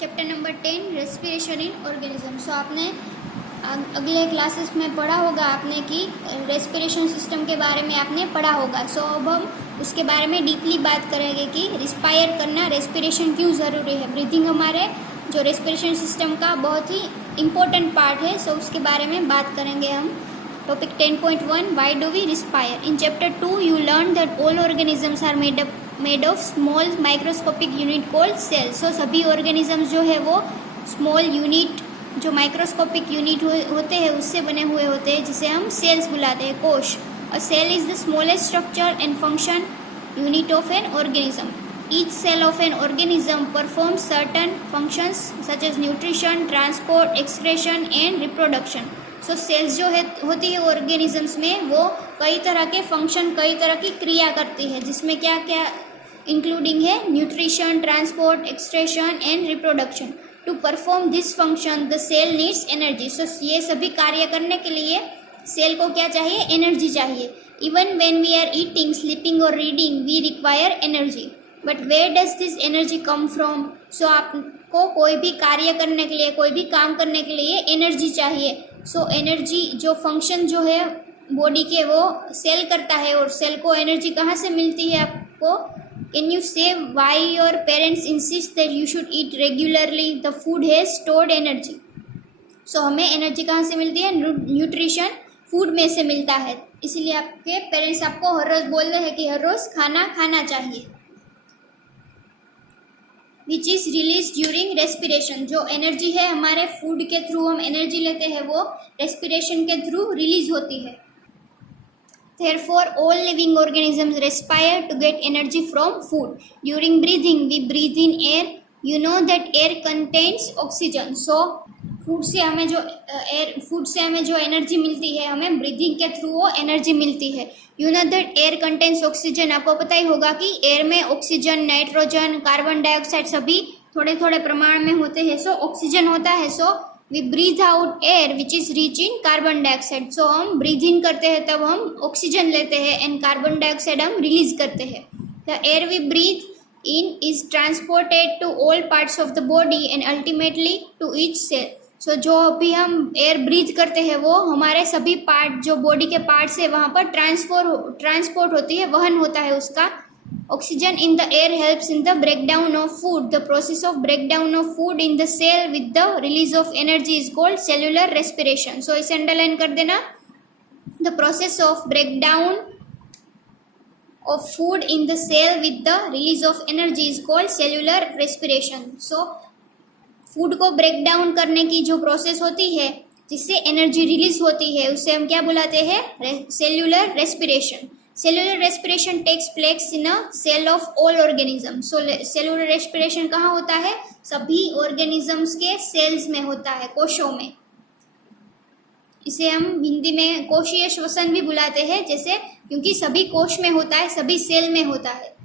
Chapter number 10 respiration in organism. So आपने अगले classes में पढ़ा होगा आपने कि रेस्पिरेशन सिस्टम के बारे में आपने पढ़ा होगा। सो अब हम उसके बारे में डीपली बात करेंगे कि रिस्पायर करना, रेस्पिरेशन क्यों ज़रूरी है। ब्रीथिंग हमारे जो रेस्पिरेशन सिस्टम का बहुत ही इम्पोर्टेंट पार्ट है। सो उसके बारे में बात करेंगे हम। Topic 10.1 why do we respire. In chapter 2 you learn that all organisms are made of small microscopic unit called cells. So सभी ऑर्गेनिजम्स जो है वो स्मॉल यूनिट, जो माइक्रोस्कोपिक यूनिट होते हैं उससे बने हुए होते हैं, जिसे हम सेल्स बुलाते हैं, कोश। A cell is the smallest structure and function unit of an organism. Each cell of an organism performs certain functions such as nutrition, transport, excretion and reproduction. So cells जो है होती है organisms में, वो कई तरह के फंक्शन, कई तरह की क्रिया करती है, जिसमें क्या क्या इंक्लूडिंग है nutrition, transport, excretion and reproduction. To perform this function the cell needs energy. So ये सभी कार्य करने के लिए सेल को क्या चाहिए? एनर्जी चाहिए। Even when we are eating, sleeping और reading we require energy. But where does this energy come from. So आपको कोई भी कार्य करने के लिए, कोई भी काम करने के लिए एनर्जी चाहिए। सो एनर्जी जो फंक्शन जो है बॉडी के, वो सेल करता है, और सेल को एनर्जी कहाँ से मिलती है आपको? Can you say why your parents insist that you should eat regularly? The food has stored energy. So हमें एनर्जी कहाँ से मिलती है? न्यूट्रिशन फूड में से मिलता है। इसीलिए आपके पेरेंट्स आपको हर रोज़ बोल रहे हैं कि हर रोज़ खाना खाना चाहिए। Which is release during respiration. जो एनर्जी है हमारे फूड के थ्रू हम एनर्जी लेते हैं, वो रेस्पिरेशन के थ्रू रिलीज होती है। Therefore, all living organisms respire to get energy from food. During breathing, we breathe in air. You know that air contains oxygen. So, food से हमें जो एनर्जी मिलती है, हमें ब्रीदिंग के थ्रू वो एनर्जी मिलती है। You know that air contains oxygen. आपको पता ही होगा कि एयर में ऑक्सीजन, नाइट्रोजन, कार्बन डाइऑक्साइड सभी थोड़े थोड़े प्रमाण में होते हैं। सो ऑक्सीजन होता है, so we breathe out air which is rich in carbon dioxide. So हम ब्रीथ इन करते हैं तब हम ऑक्सीजन लेते हैं, एंड कार्बन डाइऑक्साइड हम रिलीज करते हैं। The air we breathe in is transported to all parts of the body and ultimately to each cell. So जो अभी हम एयर ब्रीथ करते हैं वो हमारे सभी पार्ट, जो बॉडी के पार्ट्स है, वहाँ पर ट्रांसपोर्ट होती है, वहन होता है उसका। Oxygen in the air helps in the breakdown of food. The process of breakdown of food in the cell with the release of energy is called cellular respiration. So इसे अंडरलाइन कर देना। The process of breakdown of food in the cell with the release of energy is called cellular respiration. So food को break down करने की जो process होती है, जिससे एनर्जी रिलीज होती है, उसे हम क्या बुलाते हैं? Cellular respiration. Cellular respiration takes place in a cell of all organism. So cellular respiration कहाँ होता है? सभी ऑर्गेनिजम्स के सेल्स में होता है, कोशों में। इसे हम हिंदी में कोशीय श्वसन भी बुलाते हैं, जैसे, क्योंकि सभी कोश में होता है, सभी सेल में होता है।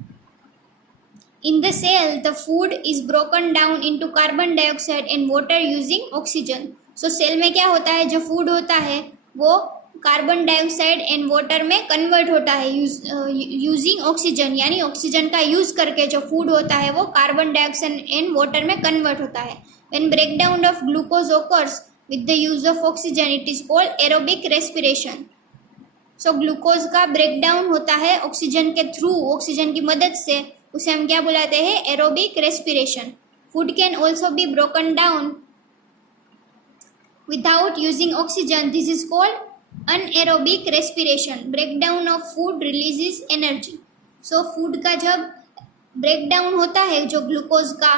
In the cell the food is broken down into carbon dioxide and water using oxygen. So cell में क्या होता है? जो फूड होता है वो कार्बन डाइऑक्साइड एंड वाटर में कन्वर्ट होता है यूजिंग ऑक्सीजन, यानी ऑक्सीजन का यूज करके जो फूड होता है वो कार्बन डाइऑक्साइड एंड वाटर में कन्वर्ट होता है। When breakdown of glucose occurs with the use of oxygen, it is called aerobic respiration. So glucose का ब्रेकडाउन होता है ऑक्सीजन के थ्रू, ऑक्सीजन की मदद से, उसे हम क्या बुलाते हैं? Aerobic respiration. Food can also be broken down without using oxygen, this is called anaerobic respiration. Breakdown of food releases energy. So food का जब ब्रेकडाउन होता है, जो ग्लूकोज का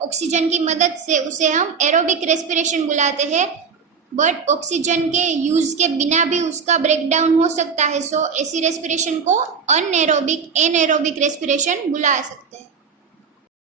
ऑक्सीजन की मदद से, उसे हम एरोबिक रेस्पिरेशन बुलाते हैं। बट ऑक्सीजन के यूज के बिना भी उसका ब्रेकडाउन हो सकता है। सो ऐसी रेस्पिरेशन को एनएरोबिक रेस्पिरेशन बुला सकते हैं।